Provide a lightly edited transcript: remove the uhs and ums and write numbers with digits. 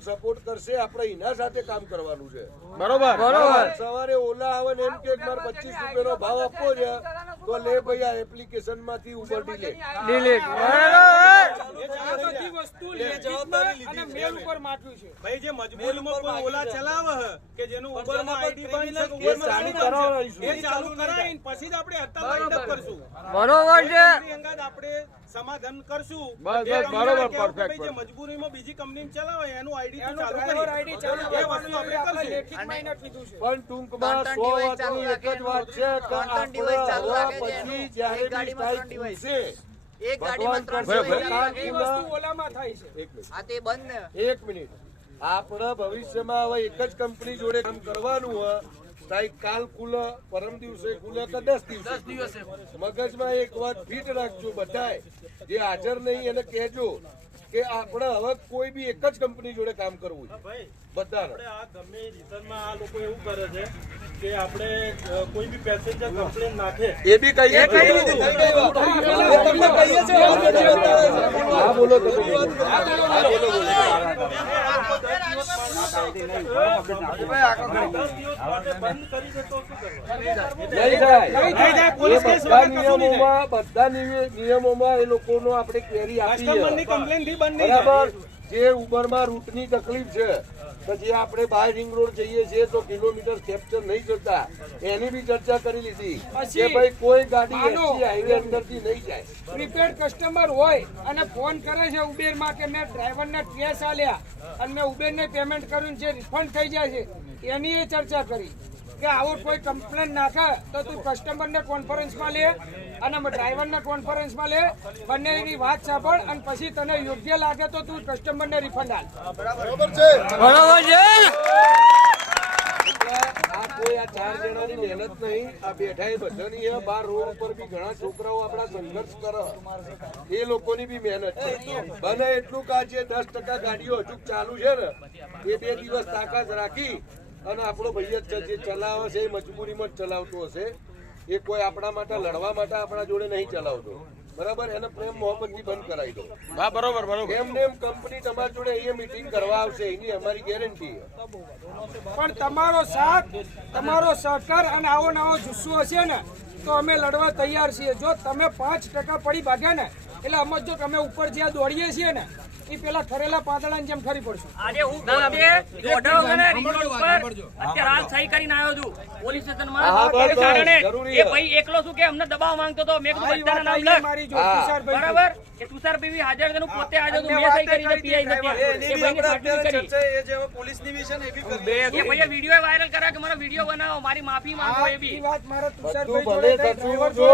Support કરશે, આપણે એના સાથે કામ કરવાનું છે. બરોબર બરોબર. સવારે ઓલા આવે ને એમ કે મારે 25 રૂપિયાનો ભાવ આપવો છે તો લે ભાઈ આ એપ્લિકેશન માંથી ઉબર ડિલીટ. ભાઈ જે મજબૂરીમાં કોઈ ઓલા ચલાવે કે જેનું ઉબરમાં આઈડી બંધ છે એ ચાલુ કરાવવાનું એ ચાલુ કરાવીને પછી જ આપણે હપ્તા વાઇન્ડ અપ કરશું. બરોબર છે. અંગાત આપણે સમાધાન કરશું. બસ બરોબર પરફેક્ટ. જે મજબૂરીમાં બીજી કંપની ચલાવે એનું આઈડી તો ચાલુ કરી એ વસ્તુ આપણે કરશું. પણ ટૂંકમાં 100 વાતની એક જ વાત છે કે આપણે હવે પછી જ્યારે બી સ્ટ્રાઇક ખુલશે, એક ગાડીમાં 1 મિનિટ આપણે ભવિષ્યમાં હવે એક જ કંપની જોડે કામ કરવાનું હોય. સ્ટ્રાઇક કાલ ખુલે, પરમ દિવસે ખુલે કે 10 દિવસે મગજમાં એક વાત ફિટ રાખજો. બધાય જે હાજર નહીં એને કહેજો કે આપણે હવે કોઈ બી એક જ કંપની જોડે કામ કરવું છે બધાને. આ ગમે રીઝનમાં આ લોકો એવું કરે છે કે આપણે કોઈ બી પેસેન્જર કમ્પ્લેન નાખે એ બી કહીએ હા બોલો બધા નિયમોમાં એ લોકોનો આપણે ક્વેરી આપી બરાબર. જે ઉબરમાં રૂટની તકલીફ છે તો જે આપણે બાય રિંગ રોડ જઈએ છીએ તો કિલોમીટર કેપ્ચર નહીં કરતા એની બી ચર્ચા કરી લીધી કે ભાઈ કોઈ ગાડી હાઈવે અંદરથી નહીં જાય. પ્રીપેડ કસ્ટમર હોય અને ફોન કરે છે ઉબેરમાં કે મેં ડ્રાઈવરને ટ્રેસ આલ્યા અને મેં ઉબેરને પેમેન્ટ કર્યું છે, રિફંડ થઈ જાય છે, એની એ ચર્ચા કરી કે આવો કોઈ કમ્પ્લેન નાખે તો તું કસ્ટમરને કોન્ફરન્સમાં લે અને ડ્રાઈવરને કોન્ફરન્સમાં લે, બંનેની વાત સાંભળ અને પછી તને યોગ્ય લાગે તો તું કસ્ટમરને રિફંડ આલ. બરાબર છે. આ કોઈ આ 4 જણાની મહેનત નહીં, આ બેઠા એ બધાની છે. બાર રોડ ઉપર બી ઘણા છોકરાઓ આપણા સંઘર્ષ કરે, એ લોકોની બી મહેનત છે. બને એટલું કે જે 10% ગાડીઓ હજુ ચાલુ છે ને એ 2 દિવસ તાકાત રાખી અને આપણો ભાઈ જ છે જે ચલાવે છે એ મજબૂરીમાં જ ચલાવતો હશે. એ કોઈ આપણા માટે લડવા માટે આપણા જોડે નહીં ચલાવતો. બરાબર. એને પ્રેમ મોહબ્બતથી બંધ કરાવી દો. હા બરોબર બરોબર. એમને એમ કંપની તમારી જોડે અહીંયા મીટિંગ કરવા આવશે, એની અમારી ગેરંટી છે. પણ તમારો સાથ, તમારો સહકાર અને આવો નવો જુસ્સો હશે ને તો અમે લડવા તૈયાર છીએ. જો તમે 5% પડી ભાગ્યા ને એટલે સમજો કે અમે ઉપર જ્યાં દોડીએ છીએ ને એ પેલા ઠરેલા પાંદડાની જેમ ખરી પડશું. આજે હું પોતે ઓર્ડર વગર રિંગ રોડ ઉપર અત્યારે હાલ સહી કરીને આવ્યો છું પોલીસ સ્ટેશનમાં. એ કારણે એ ભાઈ એકલો શું કે અમને દબાવ માંગતો હતો. મેં કીધું બધાના નામ લખ. બરાબર. એ તુષારભાઈ હાજર છે, પોતે હાજર હતો. મેં સહી કરી છે પીઆઈ નથી. એ ભાઈની સર્ટિફિકેટ કરી. એ જે પોલીસ ડિવિઝન એ બી કરી. એ ભાઈએ વિડિયો વાયરલ કર્યા કે મારો વિડિયો બનાવો, મારી માફી માંગો. એ બી વાત મારા બધું તુષારભાઈ ભલે જોડે થતું જો